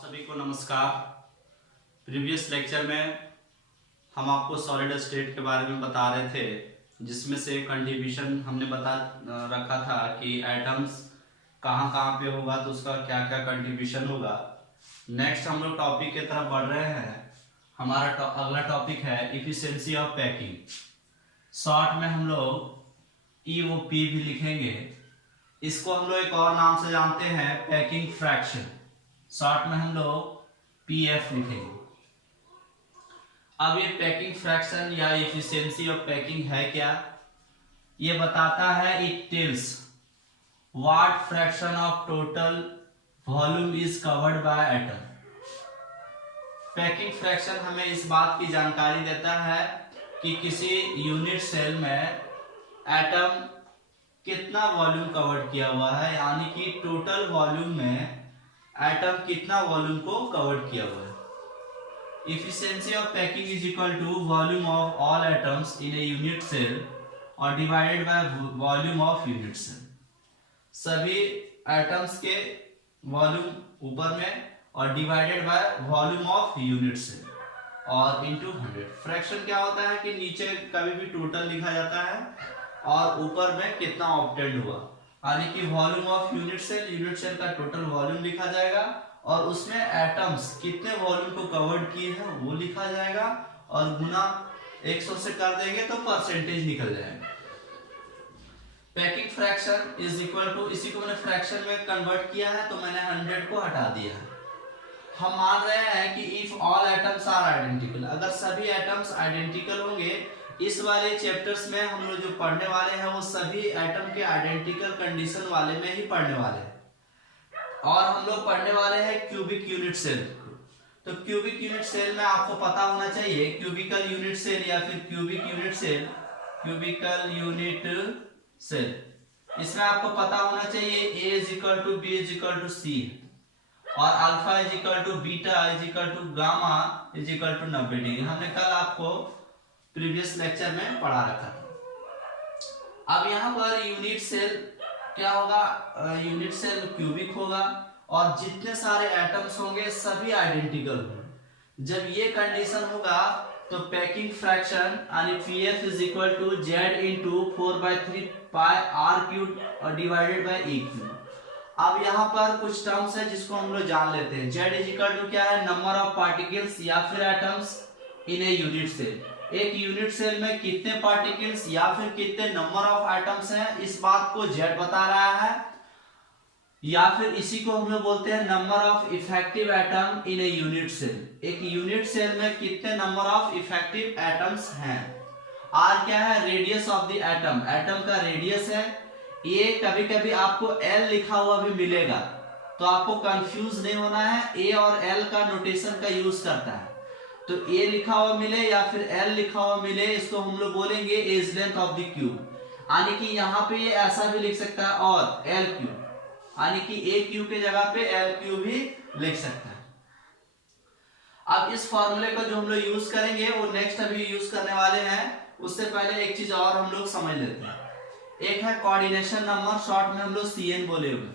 सभी को नमस्कार। प्रीवियस लेक्चर में हम आपको सॉलिड स्टेट के बारे में बता रहे थे, जिसमें से कंट्रीब्यूशन हमने बता रखा था कि एटम्स कहाँ कहाँ पे होगा तो उसका क्या क्या कंट्रीब्यूशन होगा। नेक्स्ट हम लोग टॉपिक की तरफ बढ़ रहे हैं। हमारा अगला टॉपिक है इफिशिएंसी ऑफ पैकिंग। शॉर्ट में हम लोग EOP भी लिखेंगे। इसको हम लोग एक और नाम से जानते हैं, पैकिंग फ्रैक्शन। शॉर्ट में हम लोग PF लिखेंगे। अब ये पैकिंग फ्रैक्शन या एफिशिएंसी ऑफ पैकिंग है क्या? ये बताता है, it tells what fraction of total volume is covered by atom. Packing fraction हमें इस बात की जानकारी देता है कि किसी यूनिट सेल में एटम कितना वॉल्यूम कवर किया हुआ है, यानी कि टोटल वॉल्यूम में एटम कितना वॉल्यूम को कवर किया हुआ है। Efficiency of packing is equal to volume of all atoms in a unit cell और divided by volume of unit cell. सभी एटम्स के वॉल्यूम ऊपर में और divided by volume of unit cell और इनटू 100। फ्रैक्शन क्या होता है कि नीचे कभी भी टोटल लिखा जाता है और ऊपर में कितना ऑब्टेंड हुआ, यानी कि वॉल्यूम ऑफ यूनिट सेल का टोटल वॉल्यूम लिखा जाएगा और उसमें एटम्स कितने वॉल्यूम को कवर्ड किए हैं वो लिखा जाएगा और गुना 100 से कर देंगे तो परसेंटेज निकल जाएगा। Packing fraction is equal to, इसी को मैंने फ्रैक्शन में कन्वर्ट किया है तो मैंने 100 को हटा दिया है। हम मान रहे हैं कि if all atoms are identical, अगर सभी एटम्स आइडेंटिकल होंगे, इस वाले चैप्टर्स में हम लोग जो पढ़ने वाले हैं वो सभी एटम के आइडेंटिकल कंडीशन वाले में ही पढ़ने वाले हैं। और हम लोग पढ़ने वाले हैं क्यूबिक यूनिट सेल। तो क्यूबिक यूनिट सेल में आपको पता होना चाहिए, क्यूबिकल यूनिट सेल या फिर cubic unit cell, cubical unit cell, इसमें आपको पता होना चाहिए A is equal to B is equal to C और alpha is equal to beta is equal to gamma is equal to 90 degree. हमने कल आपको प्रीवियस लेक्चर में पढ़ा रखा था। अब यहाँ पर यूनिट सेल क्या होगा, यूनिट सेल क्यूबिक होगा और जितने सारे एटम्स होंगे सभी आइडेंटिकल होंगे। जब ये कंडीशन होगा तो पैकिंग फ्रैक्शन यानी PF is equal to Z into 4/3 pi R cube और डिवाइडेड बाई E क्यूब। अब यहाँ पर कुछ टर्म्स है जिसको हम लोग जान लेते हैं। Z इज इक्वल टू क्या है, नंबर ऑफ पार्टिकल्स या फिर atoms in a unit cell. एक यूनिट सेल में कितने पार्टिकल्स या फिर कितने नंबर ऑफ एटम्स हैं, इस बात को Z बता रहा है। या फिर इसी को हम लोग बोलते हैं number of effective atom in a unit cell. एक यूनिट सेल में कितने नंबर ऑफ इफेक्टिव एटम्स हैं। R क्या है, radius of the atom, atom का रेडियस है। ये कभी कभी आपको L लिखा हुआ भी मिलेगा तो आपको कंफ्यूज नहीं होना है, A और L का नोटेशन का यूज करता है। तो A लिखा हुआ मिले या फिर L लिखा हुआ मिले, इसको हम लोग बोलेंगे edge length of the cube, यानी कि यहाँ पे ये ऐसा भी लिख सकता है और L क्यूब, यानी कि A क्यूब के जगह पे L क्यूब भी लिख सकता है। अब इस फॉर्मूले को जो हम लोग यूज करेंगे वो नेक्स्ट अभी यूज करने वाले हैं, उससे पहले एक चीज और हम लोग समझ लेते हैं। एक है कोऑर्डिनेशन नंबर, शॉर्ट में हम लोग CN बोले हुए।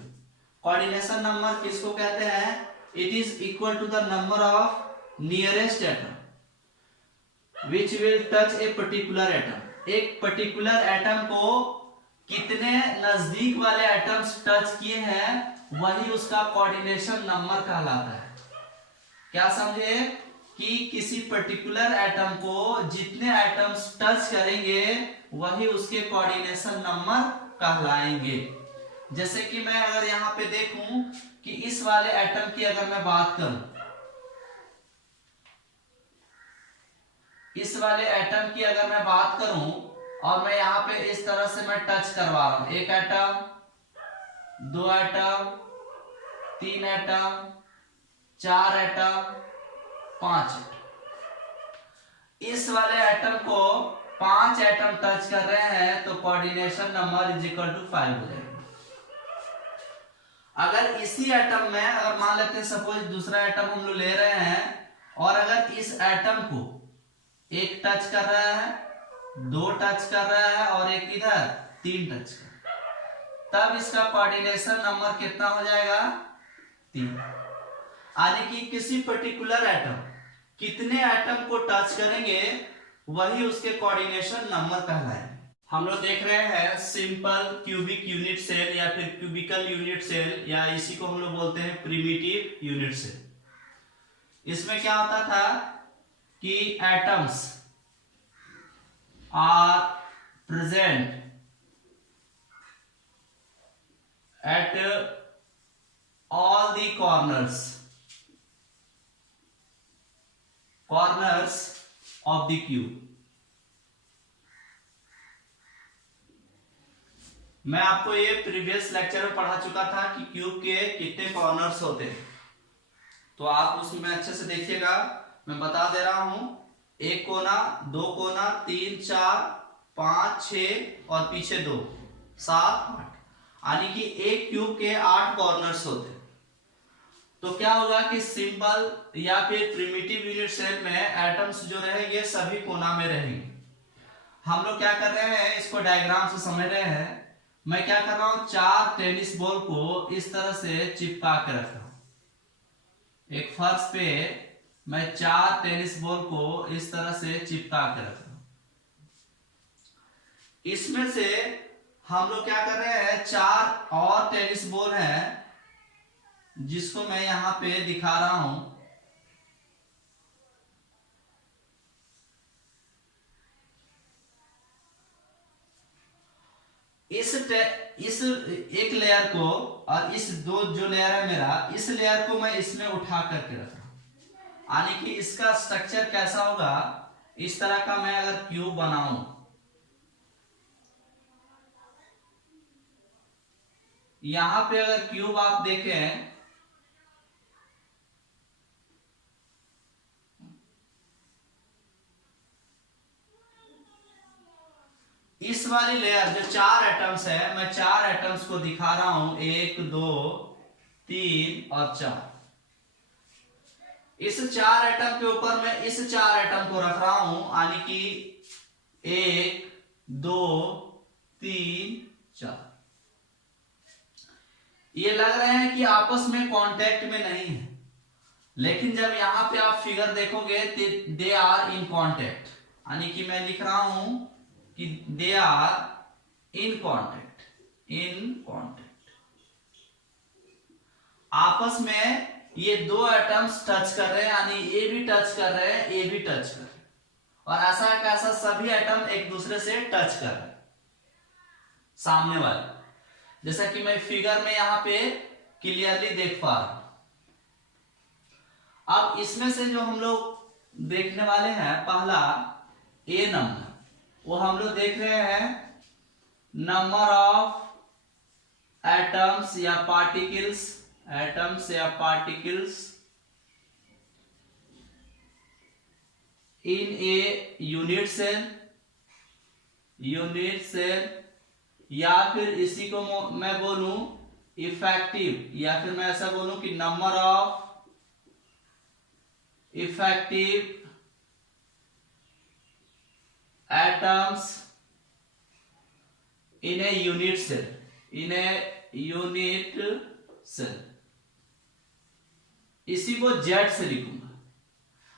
कोऑर्डिनेशन नंबर किसको कहते हैं, it is equal to the number of nearest atom which will touch a particular atom. एक पर्टिकुलर एटम को कितने नजदीक वाले एटम्स टच किए हैं वही उसका कोऑर्डिनेशन नंबर कहलाता है। क्या समझे कि किसी पर्टिकुलर एटम को जितने एटम्स टच करेंगे वही उसके कोऑर्डिनेशन नंबर कहलाएंगे। जैसे कि मैं अगर यहाँ पे देखूं कि इस वाले एटम की अगर मैं बात करूं, इस वाले एटम की अगर मैं बात करूं और मैं यहाँ पे इस तरह से मैं टच करवा रहा हूं, एक एटम, दो एटम, तीन एटम, चार एटम, पांच एटम। इस वाले एटम को 5 एटम टच कर रहे हैं तो coordination number is equal to 5 हो जाएगा। अगर इसी एटम में अगर मान लेते हैं सपोज दूसरा एटम हम लोग ले रहे हैं और अगर इस एटम को एक टच कर रहा है, दो टच कर रहा है और एक इधर 3 टच कर, तब इसका कोऑर्डिनेशन नंबर कितना हो जाएगा, 3। यानी कि किसी पर्टिकुलर एटम कितने एटम को टच करेंगे वही उसके कोऑर्डिनेशन नंबर कहलाएंगे। हम लोग देख रहे हैं सिंपल क्यूबिक यूनिट सेल या फिर क्यूबिकल यूनिट सेल या इसी को हम लोग बोलते हैं प्रिमिटिव यूनिट सेल। इसमें क्या होता था कि atoms are present at all the corners of the cube। मैं आपको ये प्रीवियस लेक्चर में पढ़ा चुका था कि क्यूब के कितने कॉर्नर्स होते हैं, तो आप उसमें अच्छे से देखिएगा। मैं बता दे रहा हूं, एक कोना, दो कोना, 3 4 5 6 और पीछे 2 7 8, यानी कि एक क्यूब के 8 कॉर्नर्स होते हैं। तो क्या होगा कि सिंपल या फिर प्रिमिटिव यूनिट सेल में एटम्स जो रहेंगे सभी कोना में रहेंगे। हम लोग क्या कर रहे हैं, इसको डायग्राम से समझ रहे हैं। मैं क्या कर रहा हूं, 4 टेनिस बॉल को इस तरह से चिपका के रख रहा हूं। एक फर्श पे मैं 4 टेनिस बॉल को इस तरह से चिपका के रख रहा हूं। इसमें से हम लोग क्या कर रहे हैं, 4 और टेनिस बॉल हैं जिसको मैं यहां पे दिखा रहा हूं। इस एक लेयर को और इस दो जो लेयर है मेरा, इस लेयर को मैं इसमें उठा करके रख रहा हूं। यानी कि इसका स्ट्रक्चर कैसा होगा, इस तरह का मैं अगर क्यूब बनाऊं, यहां पे अगर क्यूब आप देखें, इस वाली लेयर जो 4 एटम्स है, मैं 4 एटम्स को दिखा रहा हूं, 1 2 3 और 4। इस 4 एटम के ऊपर मैं इस 4 एटम को रख रहा हूं, यानी कि 1 2 3 4। ये लग रहे हैं कि आपस में कांटेक्ट में नहीं है, लेकिन जब यहां पे आप फिगर देखोगे दे आर इन कांटेक्ट, यानी कि मैं लिख रहा हूं कि दे आर इन कांटेक्ट, आपस में ये 2 एटम्स टच कर रहे हैं, यानी ए भी टच कर रहे हैं, ए भी टच कर रहे हैं, और ऐसा कैसा सभी एटम एक दूसरे से टच कर रहे हैं सामने वाले, जैसा कि मैं फिगर में यहां पे क्लियरली देख पा रहा हूं। अब इसमें से जो हम लोग देखने वाले हैं, पहला ए नंबर, वो हम लोग देख रहे हैं नंबर ऑफ एटम्स या particles in a unit cell, या फिर इसी को मैं बोलूं इफेक्टिव, या फिर मैं ऐसा बोलूं कि number of effective atoms in a unit cell, इसी को Z से लिखूंगा।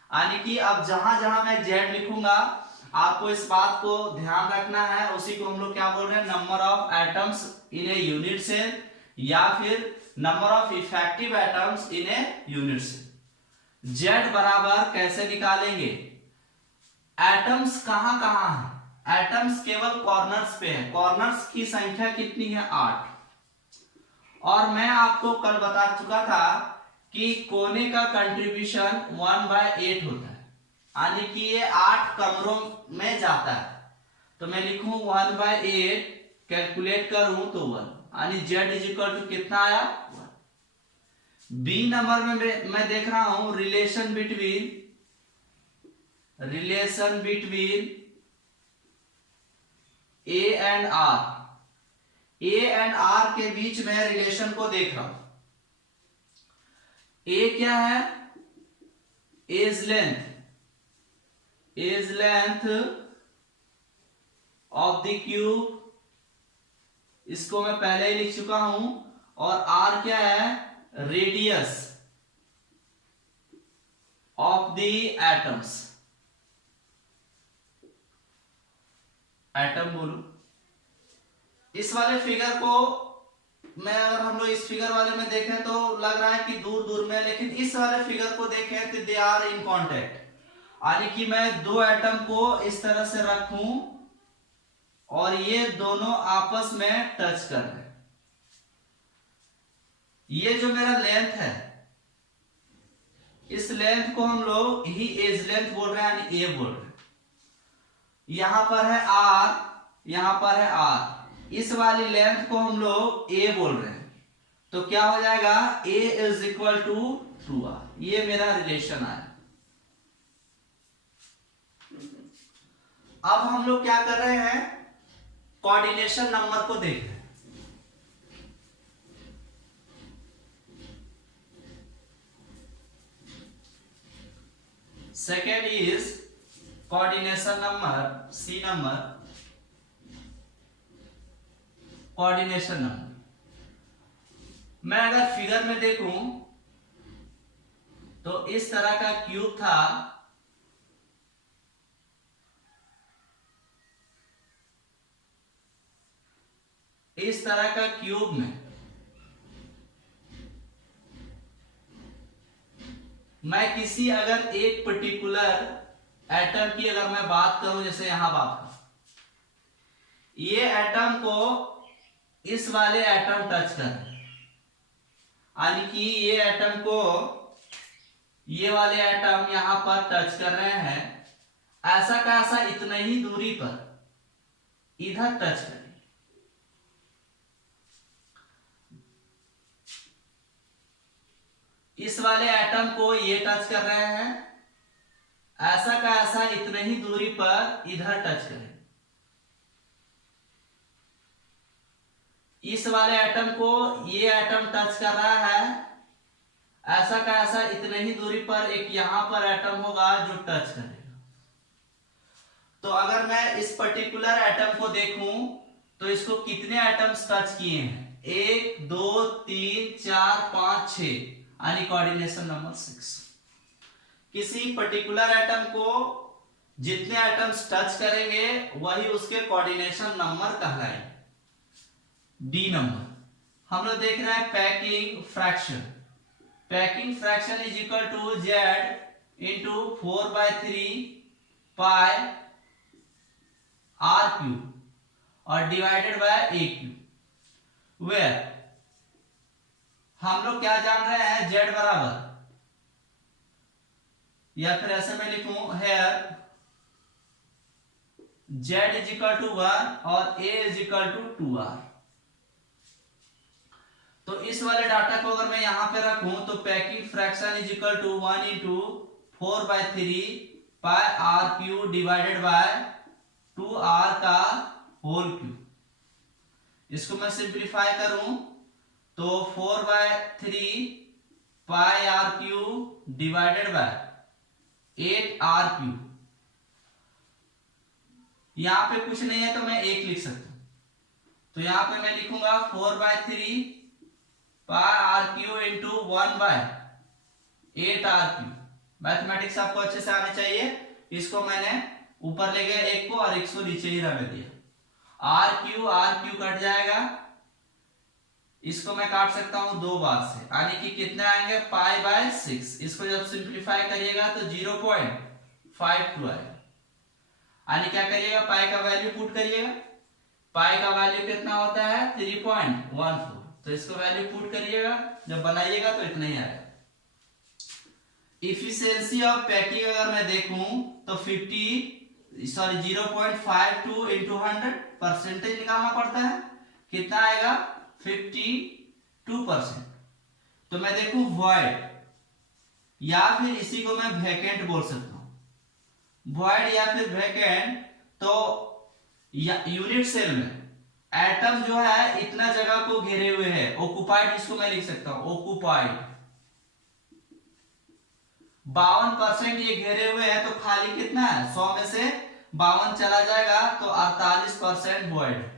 यानी कि अब जहां जहां मैं Z लिखूंगा, आपको इस बात को ध्यान रखना है, उसी को हम लोग क्या बोल रहे हैं, number of atoms in a unit cell, या फिर number of effective atoms in a unit cell. Z बराबर कैसे निकालेंगे, एटम्स कहां कहां है, एटम्स केवल कॉर्नर्स पे है, कॉर्नर्स की संख्या कितनी है, 8। और मैं आपको कल बता चुका था कि कोने का कंट्रीब्यूशन 1/8 होता है, यानी कि ये 8 कमरों में जाता है। तो मैं लिखूं 1/8, कैलकुलेट करूं तो 1, यानी Z इज इक्वल टू कितना आया, 1। बी नंबर में मैं देख रहा हूं relation between A and r के बीच में रिलेशन को देख रहा हूं। ए क्या है, edge length of the cube, इसको मैं पहले ही लिख चुका हूं। और आर क्या है, radius of the atoms, atom बोलूं, इस वाले फिगर को मैं, अगर हम लोग इस फिगर वाले में देखें तो लग रहा है कि दूर दूर में, लेकिन इस वाले फिगर को देखें तो दे आर इन कांटेक्ट, यानी कि मैं दो एटम को इस तरह से रखूं और ये दोनों आपस में टच कर रहे हैं। ये जो मेरा लेंथ है, इस लेंथ को हम लोग ही एज लेंथ बोल रहे हैं, यानी ए बोल रहे हैं। यहां पर है आर, यहां पर है आर, इस वाली लेंथ को हम लोग ए बोल रहे हैं। तो क्या हो जाएगा, ए इज इक्वल टू 2r, ये मेरा रिलेशन आया। अब हम लोग क्या कर रहे हैं, कोऑर्डिनेशन नंबर को देख रहे हैं। Second is coordination number, C number, coordination number. मैं अगर फिगर में देखूं तो इस तरह का क्यूब था, इस तरह का क्यूब में मैं किसी अगर एक पर्टिकुलर एटम की अगर मैं बात करूं, जैसे यहां बात करूं, ये एटम को इस वाले एटम टच कर रहे हैं, यानी कि ये एटम को ये वाले एटम यहां पर टच कर रहे हैं, ऐसा का ऐसा इतना ही दूरी पर इधर टच करें। इस वाले एटम को ये टच कर रहे हैं, ऐसा का ऐसा इतने ही दूरी पर इधर टच करें। इस वाले एटम को ये एटम टच कर रहा है, ऐसा का ऐसा इतने ही दूरी पर एक यहां पर एटम होगा जो टच करेगा। तो अगर मैं इस पर्टिकुलर एटम को देखूं तो इसको कितने एटम्स टच किए हैं, 1 2 3 4 5 6, यानी कोऑर्डिनेशन नंबर 6। किसी पर्टिकुलर एटम को जितने एटम्स टच करेंगे वही उसके कोऑर्डिनेशन नंबर कहलाएंगे। डी नंबर हम लोग देख रहे हैं packing fraction. Packing fraction is equal to Z into 4/3 pi r cube और divided by a cube, where हम लोग क्या जान रहे हैं, जेड बराबर, या फिर ऐसे में लिखूं here Z is equal to 1 और ए इज इक्वल टू 2r। तो इस वाले डाटा को अगर मैं यहां पे रखूं तो packing fraction is equal to 1 into 4/3 pi r cube divided by 2r का होल क्यूब। इसको मैं सिंप्लीफाई करूं तो 4/3 pi r cube divided by 8r cube, यहां पे कुछ नहीं है तो मैं 1 लिख सकता हूं। तो यहां पे मैं लिखूंगा 4/3 pi r cube into 1/8r cube. Mathematics आपको अच्छे से आने चाहिए। इसको मैंने ऊपर ले गया 1 को और 1 को नीचे ही रख दिया। आर क्यूब कट जाएगा, इसको मैं काट सकता हूं 2 बार से, यानी कि कितने आएंगे π/6। इसको जब सिंप्लीफाई करिएगा तो 0.52 आएगा, यानी क्या करिएगा, पाई का वैल्यू पुट करिएगा। पाई का वैल्यू कितना होता है 3.14, तो इसको वैल्यू पुट करिएगा, जब बनाइएगा तो इतना ही आएगा। इफिशियंसी ऑफ पैकिंग अगर मैं देखूं तो 0.52 इंटू 100 परसेंटेज निकालना पड़ता है, कितना आएगा 52%। तो मैं देखूं वॉइड, या फिर इसी को मैं वैकेंट बोल सकता हूं, वॉइड या फिर वैकेंट। तो यूनिट सेल में एटम जो है इतना जगह को घेरे हुए है, ऑक्युपाइड, इसको मैं लिख सकता हूं ऑक्युपाइड। 52% ये घेरे हुए हैं, तो खाली कितना है, 100 में से 52 चला जाएगा तो 48% वॉइड।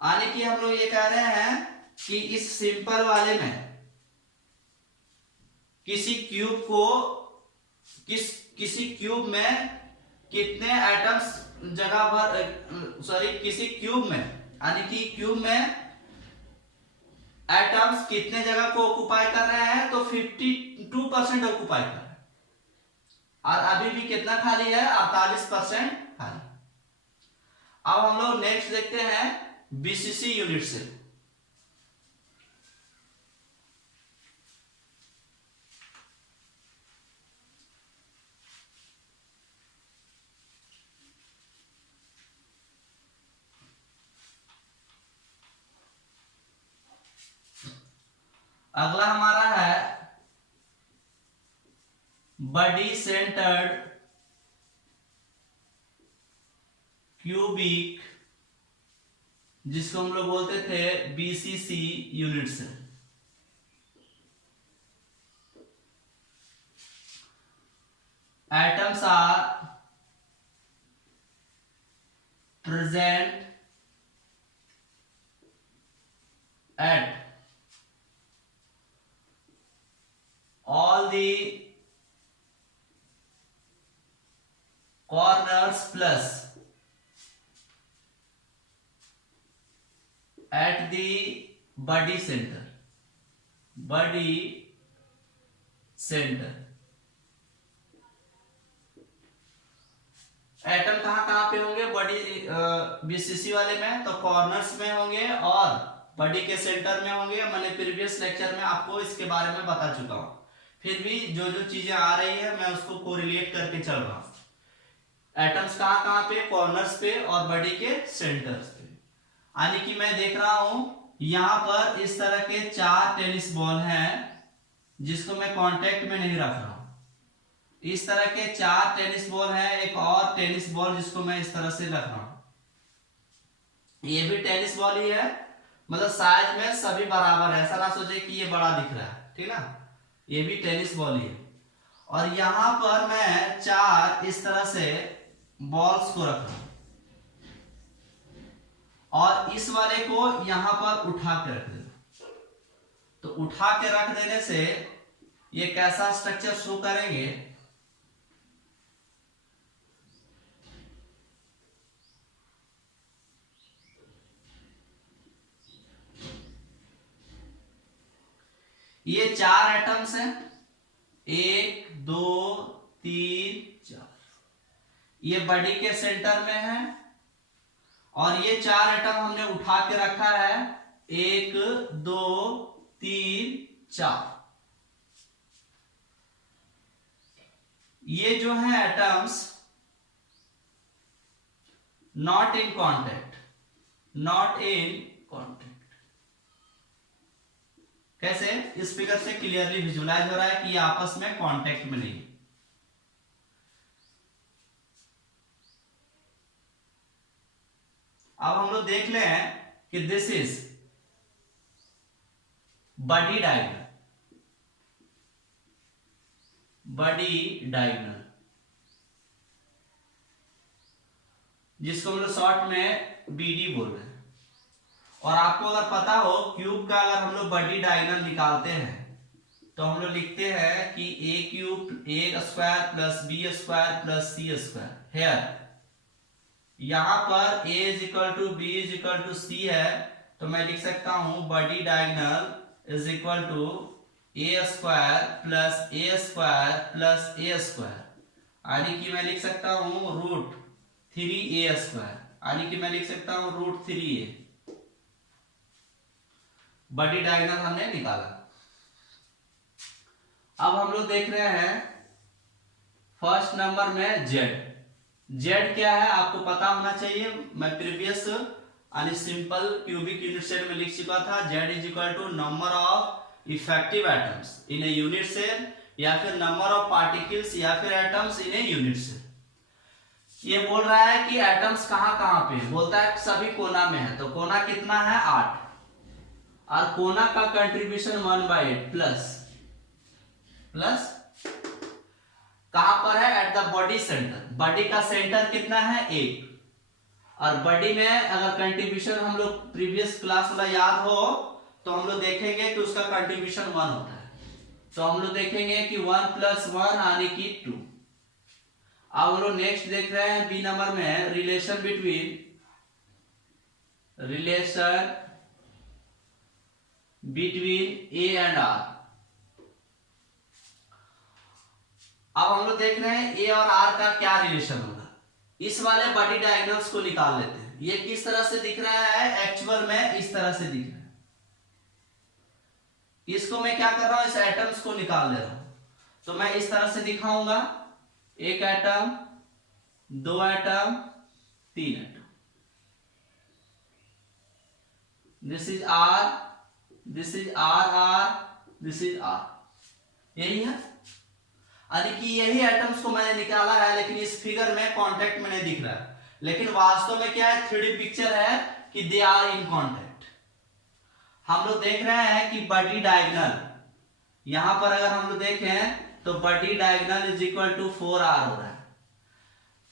यानी कि हम लोग ये कह रहे हैं कि इस सिंपल वाले में किसी क्यूब को किसी क्यूब में कितने एटम्स जगह भर, सॉरी किसी क्यूब में, यानी कि क्यूब में एटम्स कितने जगह को ऑक्युपाई कर रहे हैं, तो 52% ऑक्युपाई कर रहे हैं, और अभी भी कितना खाली है, 48% खाली। अब हम लोग नेक्स्ट देखते हैं बीसीसी यूनिट से। अगला हमारा है बॉडी सेंटर्ड क्यूबिक, जिसको हम लोग बोलते थे बीसीसी यूनिट से। Atoms are present at all the corners plus at the body center, body center। Atom कहाँ पे होंगे बॉडी बीसीसी वाले में, तो कॉर्नर्स में होंगे और बॉडी के सेंटर में होंगे। मैंने प्रीवियस लेक्चर में आपको इसके बारे में बता चुका हूं, फिर भी जो जो चीजें आ रही है मैं उसको कोरिलेट करके चल रहा हूं। एटम्स कहाँ पे, कॉर्नर्स पे और बॉडी के सेंटर्स पे। यानी कि मैं देख रहा हूं यहां पर इस तरह के 4 टेनिस बॉल हैं जिसको मैं कांटेक्ट में नहीं रख रहा हूं। इस तरह के 4 टेनिस बॉल हैं, एक और टेनिस बॉल जिसको मैं इस तरह से रख रहा हूं। ये भी टेनिस बॉल ही है, मतलब साइज में सभी बराबर है, ऐसा ना सोचे कि ये बड़ा दिख रहा है, ठीक ना। ये भी टेनिस बॉल ही है। और यहां पर मैं 4 इस तरह से बॉल्स को रख रहा हूं और इस वाले को यहां पर उठा के रख देना। तो उठा के रख देने से ये कैसा स्ट्रक्चर शो करेंगे, ये 4 एटम्स हैं, 1 2 3 4, ये बॉडी के सेंटर में है और ये 4 एटम हमने उठा के रखा है, 1 2 3 4। ये जो है atoms not in contact, not in contact. कैसे, इस फिगर से क्लियरली विजुअलाइज हो रहा है कि ये आपस में कांटेक्ट में नहीं। अब हम लोग देख ले हैं कि this is body diagonal, body diagonal जिसको हम लोग शॉर्ट में बीडी बोल रहे हैं। और आपको अगर पता हो क्यूब का अगर हम लोग बॉडी डायगोनल निकालते हैं तो हम लोग लिखते हैं कि a cube a square plus b square plus c square. Here यहां पर a is equal to b is equal to c है, तो मैं लिख सकता हूं body diagonal is equal to a square plus a square plus a square, यानी कि मैं लिख सकता हूं रूट 3a स्क्वायर, यानी कि मैं लिख सकता हूं रूट 3a। बॉडी डायगोनल हमने निकाला। अब हम लोग देख रहे हैं फर्स्ट नंबर में जेड। जेड क्या है आपको पता होना चाहिए, मैं प्रीवियस यानी सिंपल क्यूबिक यूनिट सेल में लिख चुका था। Z is equal to number of effective atoms in a unit cell, या फिर नंबर ऑफ पार्टिकल्स या फिर atoms in a unit cell. ये बोल रहा है कि एटम्स कहां पे, बोलता है सभी कोना में है, तो कोना कितना है 8, और कोना का कंट्रीब्यूशन 1/8 प्लस कहां पर है, at the body centre. Body का सेंटर कितना है 1, और बॉडी में अगर कंट्रीब्यूशन हम लोग प्रीवियस क्लास वाला याद हो तो हम लोग देखेंगे कि उसका कंट्रीब्यूशन 1 होता है। तो हम लोग देखेंगे कि 1 + 1 यानी कि 2। अब हम लोग नेक्स्ट देख रहे हैं बी नंबर में relation between A and r. अब हम लोग देख रहे हैं ए और आर का क्या रिलेशन होगा। इस वाले बॉडी डायगोनल्स को निकाल लेते हैं। ये किस तरह से दिख रहा है, एक्चुअल में इस तरह से दिख रहा है। इसको मैं क्या कर रहा हूं, इस एटम्स को निकाल ले रहा हूं। तो मैं इस तरह से दिखाऊंगा, एक एटम, दो एटम, तीन atom. This is r, this is r r, this is r. यही है, यानी कि यही एटम्स को मैंने निकाला है, लेकिन इस फिगर में कांटेक्ट में नहीं दिख रहा है। लेकिन वास्तव में क्या है, 3D पिक्चर है कि दे आर इन कांटेक्ट। हम लोग देख रहे हैं कि बॉडी डायगोनल, यहां पर अगर हम लोग देखें तो body diagonal is equal to 4r हो रहा है।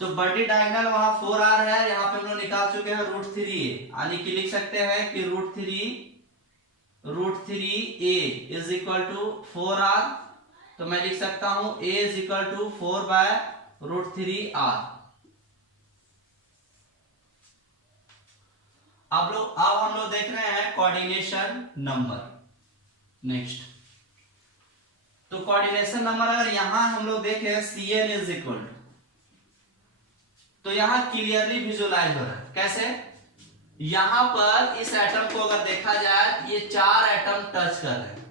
तो बॉडी डायगोनल वहां 4r है, यहां पे हम लोग निकाल चुके हैं √3a, यानी कि लिख सकते हैं कि √3a is equal to 4r। तो मैं लिख सकता हूं a is equal to 4/√3r। अब हम लोग देख रहे हैं कोऑर्डिनेशन नंबर। नेक्स्ट, तो कोऑर्डिनेशन नंबर अगर यहां हम लोग देखें Cn इज इक्वल टू, तो यहां क्लियरली विजुअलाइज हो रहा है। कैसे, यहां पर इस एटम को अगर देखा जाए, ये 4 एटम टच कर रहे हैं,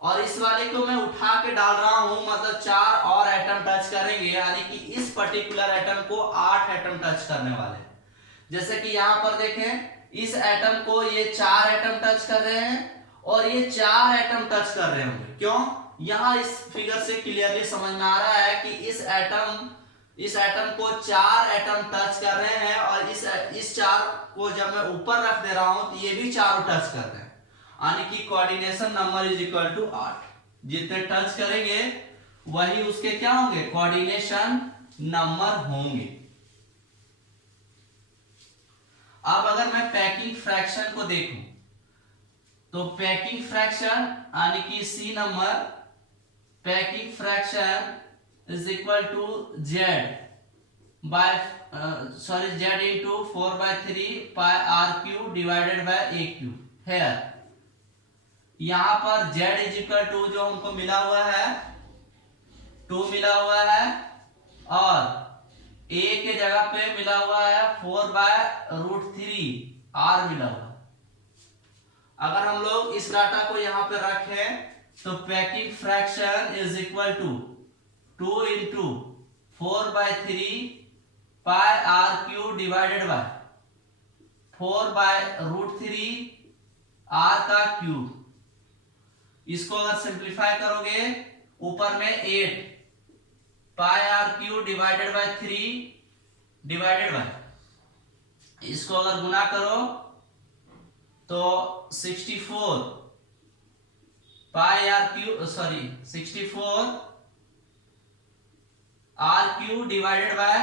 और इस वाले को मैं उठा के डाल रहा हूं, मतलब 4 और एटम टच करेंगे, यानी कि इस पर्टिकुलर एटम को 8 एटम टच करने वाले हैं। जैसे कि यहां पर देखें, इस एटम को ये 4 एटम टच कर रहे हैं, और ये 4 एटम टच कर रहे होंगे। क्यों, यहां इस फिगर से क्लियरली समझ में आ रहा है कि इस एटम को 4 एटम टच कर रहे हैं, और इस 4 को जब मैं ऊपर रख दे रहा हूं तो ये भी 4 टच कर रहे हैं, यानी कि coordination number is equal to 8। जितने टच करेंगे वही उसके क्या होंगे, कोऑर्डिनेशन नंबर होंगे। अब अगर मैं पैकिंग फ्रैक्शन को देखूं, तो पैकिंग फ्रैक्शन यानी कि C number, packing fraction is equal to Z into 4/3 pi r³ divided by a³ है। यहां पर Z इज इक्वल टू जो हमको मिला हुआ है 2 मिला हुआ है, और a के जगह पे मिला हुआ है 4/√3 r मिला हुआ है। अगर हम लोग इस डाटा को यहां पे रखें, तो packing fraction is equal to 2 into 4/3 pi r³ divided by 4/√3 r का क्यूब। इसको अगर सिंप्लीफाई करोगे, ऊपर में 8 pi r³ divided by 3 divided by, इसको अगर गुना करो तो 64 r³ डिवाइडेड बाय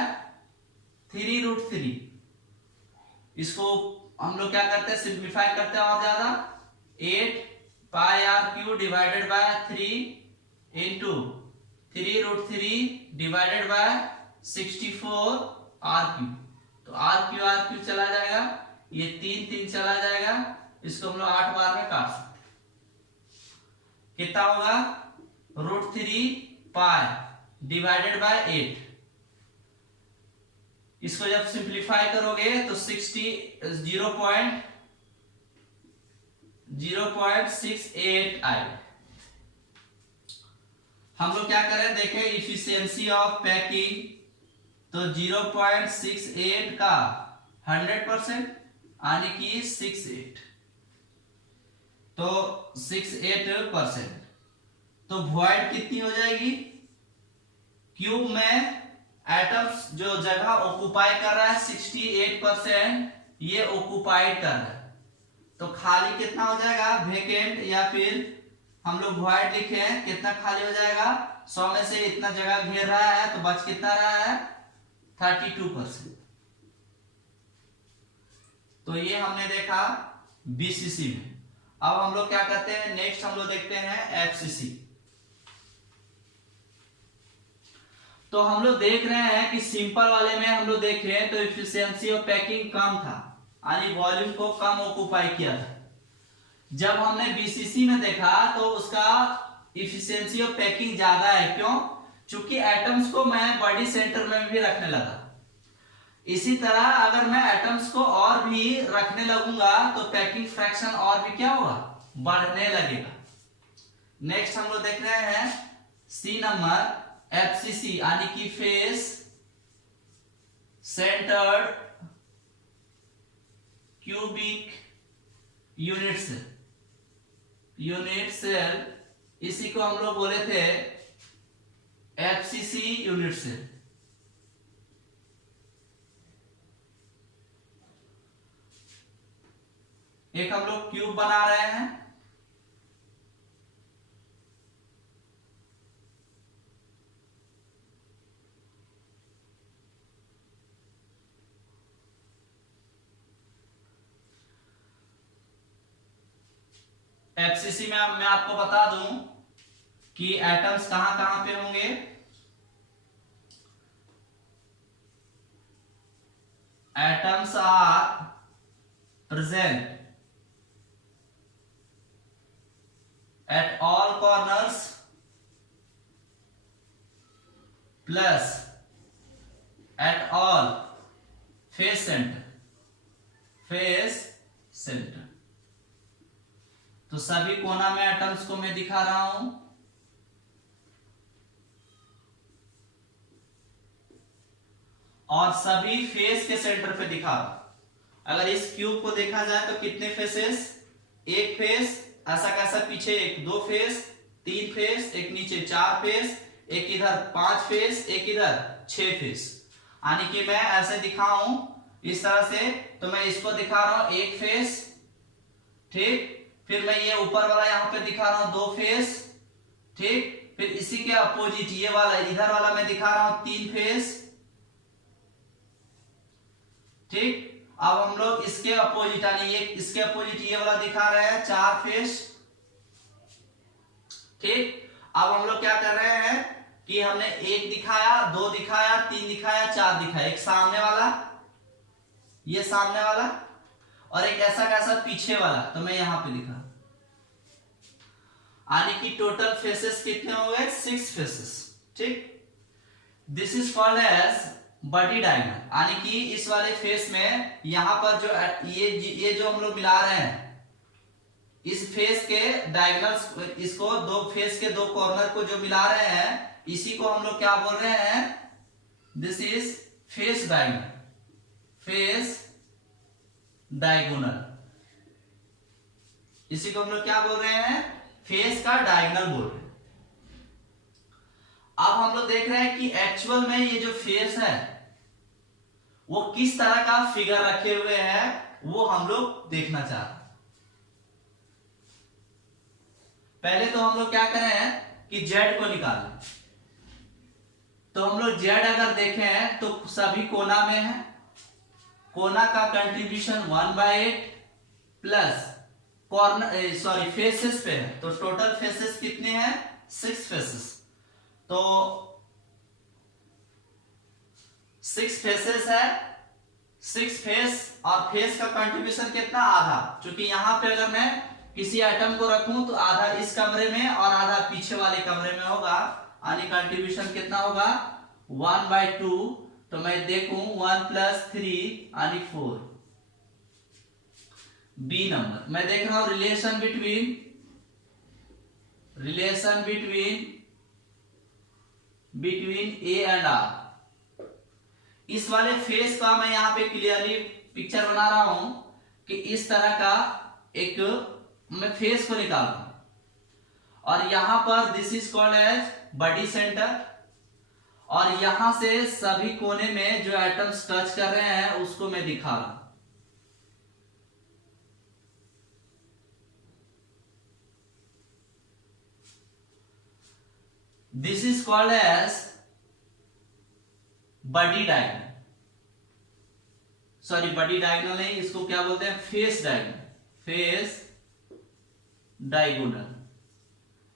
3√3। इसको हम लोग क्या करते हैं, सिंप्लीफाई करते हैं और ज्यादा, 8 pi r³ divided by 3 into 3√3 divided by 64 r³। तो r³ चला जाएगा, ये 3 चला जाएगा, इसको हम लोग 8 बार में काट सकते हैं। कितना होगा, √3 पाई डिवाइडेड बाय 8। इसको जब सिंप्लीफाई करोगे तो 0.68 आएगा। हम लोग क्या करें, देखें इफिशियंसी ऑफ पैकिंग, तो 0.68 का 100% यानी कि 68, तो 68%। तो वॉइड कितनी हो जाएगी, क्यूब में एटम्स जो जगह ऑक्युपाई कर रहा है 68% ये ऑक्युपाइड कर रहा है, तो खाली कितना हो जाएगा, वेकेंट, या फिर हम लोग वॉइड लिखे कितना खाली हो जाएगा, 100 में से इतना जगह घेर रहा है, तो बच कितना रहा है, 32%। तो ये हमने देखा बीसीसी में। अब हम लोग क्या करते हैं, नेक्स्ट हम लोग देखते हैं एफसीसी। तो हम लोग देख रहे हैं कि सिंपल वाले में हम लोग देख रहे हैं तो इफिशियंसी ऑफ पैकिंग कम था, यानी वॉल्यूम को कम ऑक्यूपाई किया था। जब हमने बीसीसी में देखा तो उसका इफिशियंसी ऑफ पैकिंग ज्यादा है। क्यों? चूंकि एटम्स को मैं बॉडी सेंटर में भी रखने लगा। इसी तरह अगर मैं एटम्स को और भी रखने लगूंगा तो पैकिंग फ्रैक्शन और भी क्या होगा? बढ़ने लगेगा। नेक्स्ट हम लोग देख रहे हैं सी नंबर, एफसीसी यानी कि face centred cubic unit cell, इसी को हम लोग बोले थे एफसीसी यूनिट सेल। एक हम लोग क्यूब बना रहे हैं, एफसीसी में मैं आपको बता दूं कि एटम्स कहां कहां पे होंगे। Atoms are present at all corners plus at all face center। तो सभी कोना में एटम्स को मैं दिखा रहा हूं, और सभी फेस के सेंटर पे दिखा रहा हूं। अगर इस क्यूब को देखा जाए तो कितने फेसेस? एक फेस, ऐसा कैसा पीछे एक, दो फेस, तीन फेस, एक नीचे चार फेस, एक इधर पांच फेस, एक इधर छह फेस, यानी कि मैं ऐसे दिखाऊं इस तरह से। तो मैं इसको दिखा रहा हूं एक फेस, ठीक। फिर मैं ये ऊपर वाला यहां पे दिखा रहा हूं दो फेस, ठीक। फिर इसी के अपोजिट ये वाला इधर वाला मैं दिखा रहा हूं तीन फेस, ठीक। अब हम लोग इसके अपोजिट यानी ये इसके अपोजिट ये वाला दिखा रहे हैं चार फेस, ठीक। अब हम लोग क्या कर रहे हैं कि हमने एक दिखाया, दो दिखाया, तीन दिखाया, चार दिखाया। एक सामने वाला, ये सामने वाला, और एक ऐसा कैसा पीछे वाला, तो मैं यहां पे दिखा, यानी कि टोटल फेसेस कितने हो गए? 6 फेसेस, ठीक। This is called as body diagonal, यानी कि इस वाले फेस में यहां पर जो ये जो हम लोग मिला रहे हैं, इस फेस के डायगोनल्स, इसको दो फेस के दो कॉर्नर को जो मिला रहे हैं, इसी को हम लोग क्या बोल रहे हैं? This is face diagonal, face diagonal. इसी को हम लोग क्या बोल रहे हैं? फेस का डायगोनल बोल रहे हैं। अब हम लोग देख रहे हैं कि एक्चुअल में ये जो फेस है वो किस तरह का फिगर रखे हुए है, वो हम लोग देखना चाह रहे हैं। पहले तो हम लोग क्या करें कि जेड को निकालें। तो हम लोग जेड अगर देखें तो सभी कोना में है, कोना का कंट्रीब्यूशन 1/8 प्लस कॉर्नर फेसेस पे है। तो टोटल फेसेस कितने हैं? 6 फेसेस। तो 6 फेसेस है, 6 फेस, और फेस का कंट्रीब्यूशन कितना? आधा। क्योंकि यहां पे अगर मैं किसी आइटम को रखूं तो आधा इस कमरे में और आधा पीछे वाले कमरे में होगा, यानी कंट्रीब्यूशन कितना होगा? 1/2। तो मैं देखूं 1 + 3 यानी 4। बी नंबर मैं देख रहा हूं relation between A and r. इस वाले फेस का मैं यहां पे क्लियरली पिक्चर बना रहा हूं कि इस तरह का एक मैं फेस को निकाल रहा हूं, और यहां पर this is called as body centre, और यहां से सभी कोने में जो एटम्स टच कर रहे हैं उसको मैं दिखा रहा हूं। This is called as body diagonal, sorry body diagonal नहीं, इसको क्या बोलते हैं? Face diagonal. Face diagonal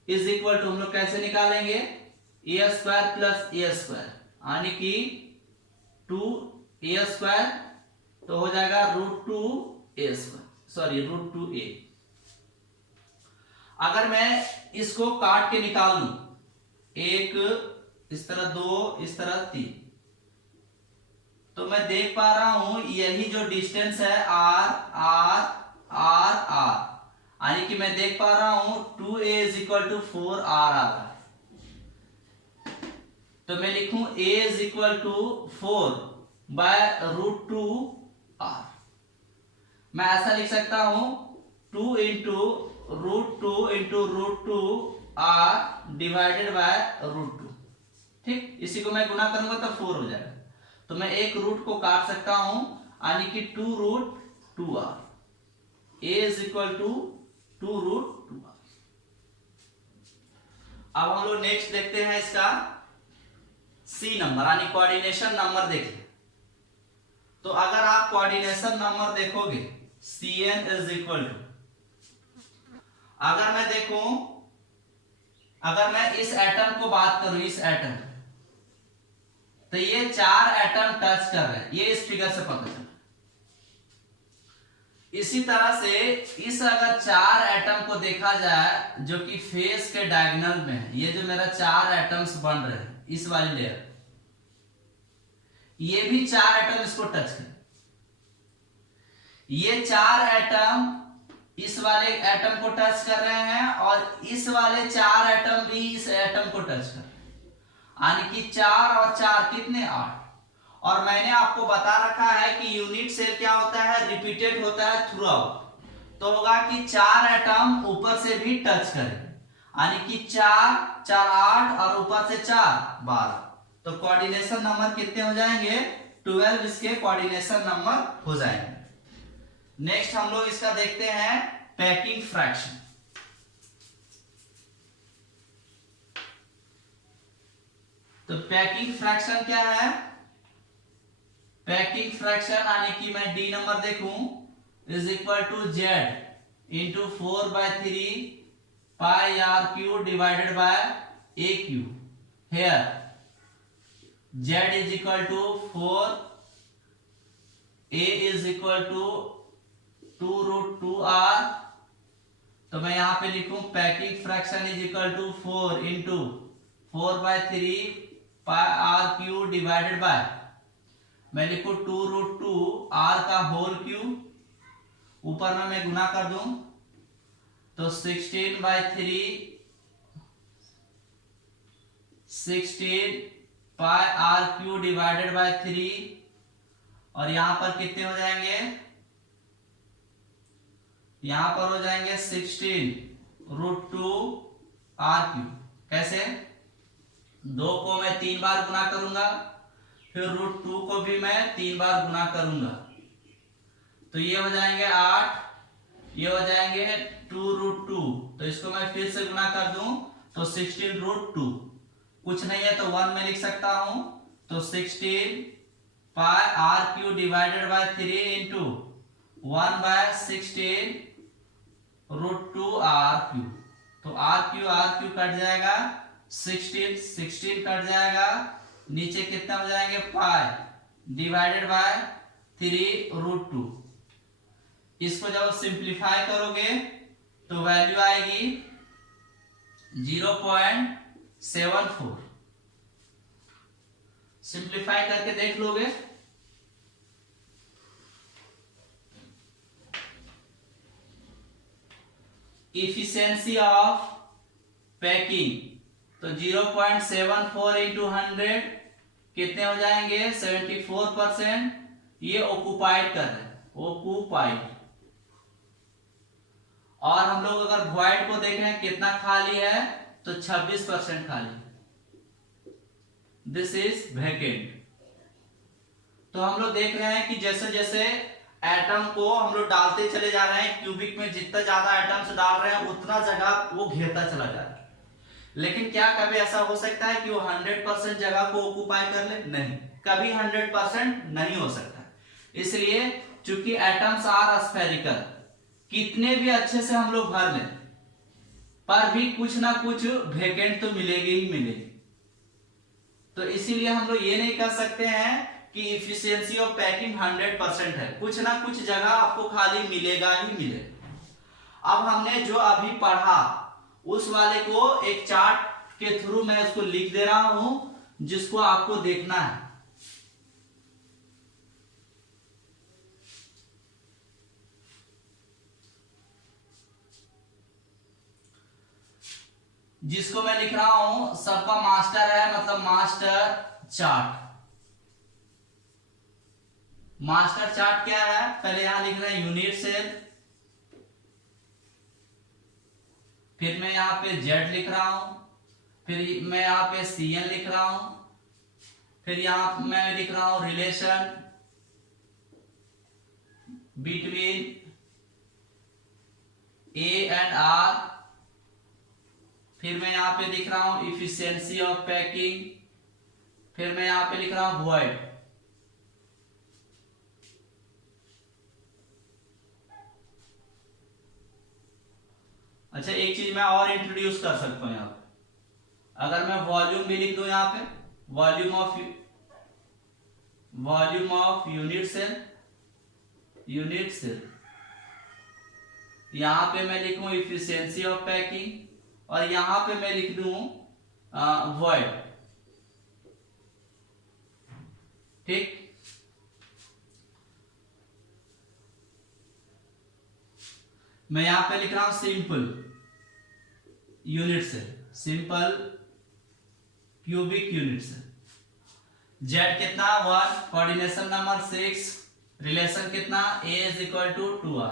is equal to हम लोग कैसे निकालेंगे? a² + a²। यानी कि 2a² तो हो जाएगा √2a², सॉरी √2a। अगर मैं इसको काट के निकाल लूं, 1 इस तरह, 2 इस तरह, 3, तो मैं देख पा रहा हूं यही जो डिस्टेंस है r r r r, यानी कि मैं देख पा रहा हूं 2a = 4r आ रहा है। तो मैं लिखूं a = 4/√2r। मैं ऐसा लिख सकता हूं 2 × √2 डिवाइडेड बाय √2। ठीक, इसी को मैं गुना करूंगा तो 4 हो जाएगा। तो मैं एक रूट को काट सकता हूं, यानी कि 2√2r। a = 2√2r। अब हम लोग नेक्स्ट देखते हैं इसका सी नंबर, यानी कोऑर्डिनेशन नंबर देखें। तो अगर आप कोऑर्डिनेशन नंबर देखोगे Cn = अगर मैं देखूं, अगर मैं इस एटम को बात करूं, इस एटम, तो ये 4 एटम टच कर रहे हैं, ये इस फिगर से पता चला। इसी तरह से इस अगर 4 एटम को देखा जाए जो कि फेस के डायगोनल में है, ये जो मेरा 4 एटम्स बन रहे हैं इस वाली लेयर, ये भी 4 एटम इसको टच कर, ये 4 एटम इस वाले एटम को टच कर रहे हैं और इस वाले 4 एटम भी इस एटम को टच कर रहे हैं, यानी कि 4 और 4 कितने, 8। और मैंने आपको बता रखा है कि यूनिट सेल क्या होता है, रिपीटेड होता है थ्रू आउट। तो होगा कि 4 एटम ऊपर से भी टच करें, यानी कि 4 4 8 और ऊपर से 4 12। तो कोऑर्डिनेशन नंबर कितने हो जाएंगे, 12 इसके कोऑर्डिनेशन नंबर हो जाएंगे। नेक्स्ट हम लोग इसका देखते हैं पैकिंग फ्रैक्शन। तो पैकिंग फ्रैक्शन क्या है, पैकिंग फ्रैक्शन यानी कि मैं डी नंबर देखूं = z × 4/3 πr³ divided by aq। Here z = 4, a = 2√2r। तो मैं यहां पे लिखूं packing fraction = 4 × 4/3 πr³ divided bye, मैं लिखूं 2√2r का होल क्यूब, ऊपर में मैं गुना कर दूं तो 16/3 16 πr³ डिवाइडेड बाय 3, और यहां पर कितने हो जाएंगे, यहां पर हो जाएंगे 16√2r³। कैसे, 2 को मैं 3 बार गुना करूंगा, फिर √2 को भी मैं 3 बार गुना करूंगा, तो ये हो जाएंगे 8, ये हो जाएंगे 2√2। तो इसको मैं फिर से गुना कर दूं तो 16√2, कुछ नहीं है तो 1 में लिख सकता हूं, तो 16 πr³ डिवाइडेड बाय 3 × 1/16 √2r³। तो r³ कट जाएगा, 16 कट जाएगा, नीचे कितना हो जाएंगे, पाई डिवाइडेड बाय 3√2। इसको जब सिंप्लीफाई करोगे तो वैल्यू आएगी 0.74। सिंप्लीफाई करके देख लोगे, इफिशियंसी ऑफ पैकिंग, तो 0.74 × 100 कितने हो जाएंगे, 74%। ये ऑक्युपाइड कर रहे हैं, ऑक्युपाइड। और हम लोग अगर वॉइड को देख रहे हैं कितना खाली है, तो 26% खाली, दिस इज वैकेंट। तो हम लोग देख रहे हैं कि जैसे जैसे एटम को हम लोग डालते चले जा रहे हैं, क्यूबिक में जितना ज्यादा एटम्स डाल रहे हैं उतना जगह वो घेरता चला जा रहा है। लेकिन क्या कभी ऐसा हो सकता है कि वो 100% जगह को ऑक्युपाई कर ले? नहीं, कभी 100% नहीं हो सकता। इसलिए चूंकि एटम्स आर स्फेरिकल, कितने भी अच्छे से हम लोग भर लें पर भी कुछ ना कुछ वेकेंट तो मिलेगी ही मिलेगी। तो इसीलिए हम लोग ये नहीं कह सकते हैं कि इफिशियंसी ऑफ पैकिंग 100% है, कुछ ना कुछ जगह आपको खाली मिलेगा ही मिलेगा। अब हमने जो अभी पढ़ा उस वाले को एक चार्ट के थ्रू मैं उसको लिख दे रहा हूं, जिसको आपको देखना है। जिसको मैं लिख रहा हूं, सबका मास्टर है, मतलब मास्टर चार्ट। मास्टर चार्ट क्या है, पहले यहां लिख रहे हैं यूनिट सेल, फिर मैं यहां पे जेड लिख रहा हूं, फिर मैं यहां पे सीएन लिख रहा हूं, फिर यहां मैं लिख रहा हूं relation between A and R, फिर मैं यहां पे लिख रहा हूं इफिशियंसी ऑफ पैकिंग, फिर मैं यहां पे लिख रहा हूं वॉइड। अच्छा, एक चीज मैं और इंट्रोड्यूस कर सकता हूं यहां पे, अगर मैं वॉल्यूम भी लिख दूं यहां पे, वॉल्यूम ऑफ यूनिट सेल, यहां पे मैं लिखूं इफिशियंसी ऑफ पैकिंग, और यहां पे मैं लिख दूं वॉइड। ठीक, मैं यहां पे लिख रहा हूं simple unit cell, simple cubic unit cell. Z कितना 1, कोऑर्डिनेशन नंबर 6, रिलेशन कितना ए इज इक्वल टू 2r,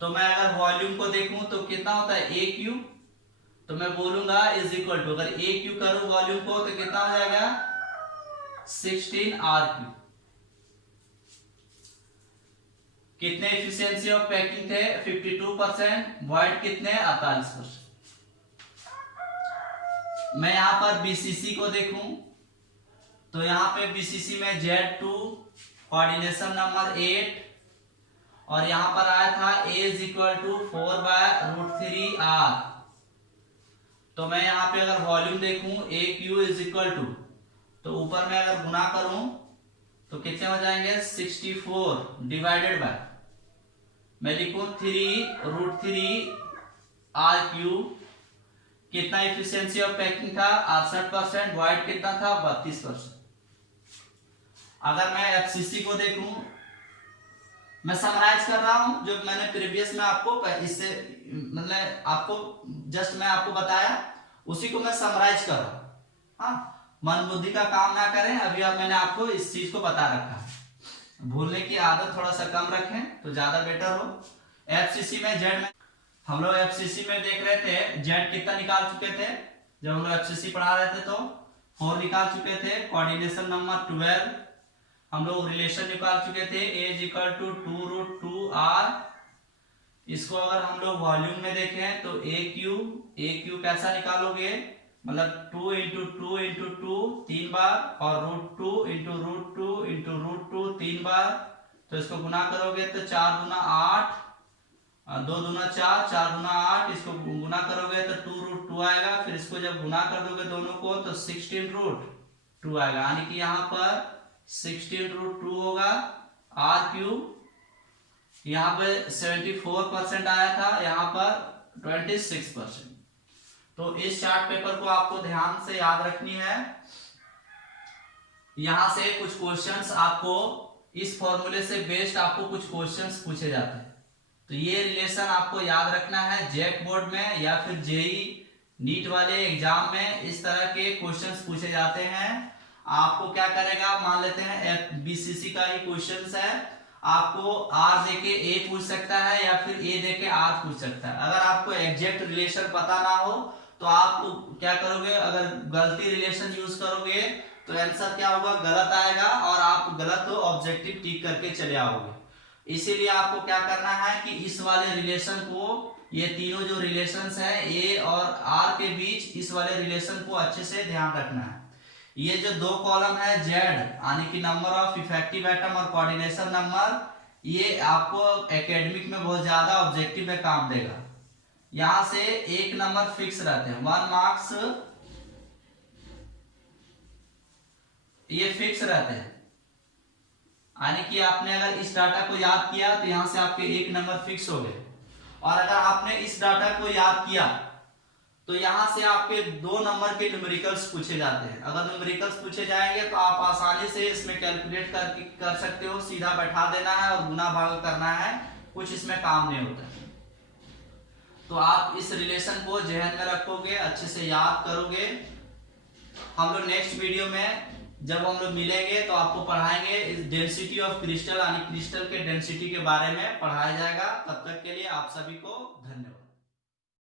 तो मैं अगर वॉल्यूम को देखूं तो कितना होता है ए क्यू, तो मैं बोलूंगा इज इक्वल टू, अगर ए क्यू करूं वॉल्यूम को तो कितना हो जाएगा 16r क्यू। कितने एफिशिएंसी ऑफ पैकिंग थे 52%, वॉइड कितने 48%। मैं यहां पर बीसीसी को देखूं तो यहां पे बीसीसी में Z2 कोऑर्डिनेशन नंबर 8, और यहां पर आया था A is equal to 4/√3r। तो मैं यहां पे अगर वॉल्यूम देखूं ए क्यू इज इक्वल टू, तो ऊपर में अगर गुना करूं तो कितने हो जाएंगे 64 डिवाइडेड बाय, मैं लिखूं 3√3r क्यूब। कितना एफिशिएंसी ऑफ पैकिंग था 68%, वॉइड कितना था 32%। अगर मैं एफसीसी को देखूं, मैं समराइज कर रहा हूं जो मैंने प्रीवियस में आपको इससे मतलब आपको जस्ट मैं आपको बताया उसी को मैं समराइज कर रहा हूं। हाँ, मन बुद्धि का काम ना करें, अभी अब मैंने आपको इस चीज को बता रखा है, भूलने की आदत थोड़ा सा कम रखें तो ज्यादा बेटर हो। एफसीसी में जेड में हम लोग एफसीसी में देख रहे थे जेड कितना निकाल चुके थे, जब हम लोग एफसीसी पढ़ा रहे थे तो 4 निकाल चुके थे, कोऑर्डिनेशन नंबर 12 हम लोग रिलेशन निकाल चुके थे A is equal to 2√2r। इसको अगर हम लोग वॉल्यूम में देखें तो ए क्यू कैसा निकालोगे, मतलब 2 इंटू 2 इंटू 2 3 बार, और √2 इंटू √2 3 बार, तो इसको गुना करोगे तो 4 दूना 8, 2 दूना 4, 4 दूना 8, इसको गुना करोगे तो 2√2 आएगा, फिर इसको जब गुना कर दोगे दोनों को तो 16√2 आएगा, यानी कि यहाँ पर 16√2 होगा r क्यूब। यहाँ पे 74% आया था, यहाँ पर 26%। तो इस चार्ट पेपर को आपको ध्यान से याद रखनी है, यहां से कुछ क्वेश्चंस आपको इस फॉर्मूले से बेस्ड आपको कुछ क्वेश्चंस पूछे जाते हैं। तो ये रिलेशन आपको याद रखना है, जैक बोर्ड में या फिर जेई नीट वाले एग्जाम में इस तरह के क्वेश्चंस पूछे जाते हैं। आपको क्या करेगा, मान लेते हैं बीसीसी का ही क्वेश्चंस है, आपको आर देके ए पूछ सकता है या फिर ए देके आर पूछ सकता है। अगर आपको एग्जैक्ट रिलेशन पता ना हो तो आप क्या करोगे, अगर गलती रिलेशन यूज करोगे तो आंसर क्या होगा, गलत आएगा, और आप गलत हो ऑब्जेक्टिव टिक करके चले आओगे। इसीलिए आपको क्या करना है कि इस वाले रिलेशन को, ये तीनों जो रिलेशंस हैं ए और आर के बीच, इस वाले रिलेशन को अच्छे से ध्यान रखना है। ये जो 2 कॉलम है जेड यानी कि नंबर ऑफ इफेक्टिव एटम और कोऑर्डिनेशन नंबर, ये आपको एकेडमिक में बहुत ज्यादा ऑब्जेक्टिव में काम देगा। यहां से 1 नंबर फिक्स रहते हैं, 1 मार्क्स ये फिक्स रहते हैं। यानी कि आपने अगर इस डाटा को याद किया तो यहां से आपके 1 नंबर फिक्स हो गए, और अगर आपने इस डाटा को याद किया तो यहां से आपके 2 नंबर के न्यूमेरिकल्स पूछे जाते हैं। अगर न्यूमेरिकल्स पूछे जाएंगे तो आप आसानी से इसमें कैलकुलेट कर सकते हो, सीधा बैठा देना है और गुना भाग करना है, कुछ इसमें काम नहीं होता। तो आप इस रिलेशन को जहन में रखोगे, अच्छे से याद करोगे। हम लोग नेक्स्ट वीडियो में जब हम लोग मिलेंगे तो आपको पढ़ाएंगे डेंसिटी ऑफ क्रिस्टल, यानी क्रिस्टल के डेंसिटी के बारे में पढ़ाया जाएगा। तब तक के लिए आप सभी को धन्यवाद।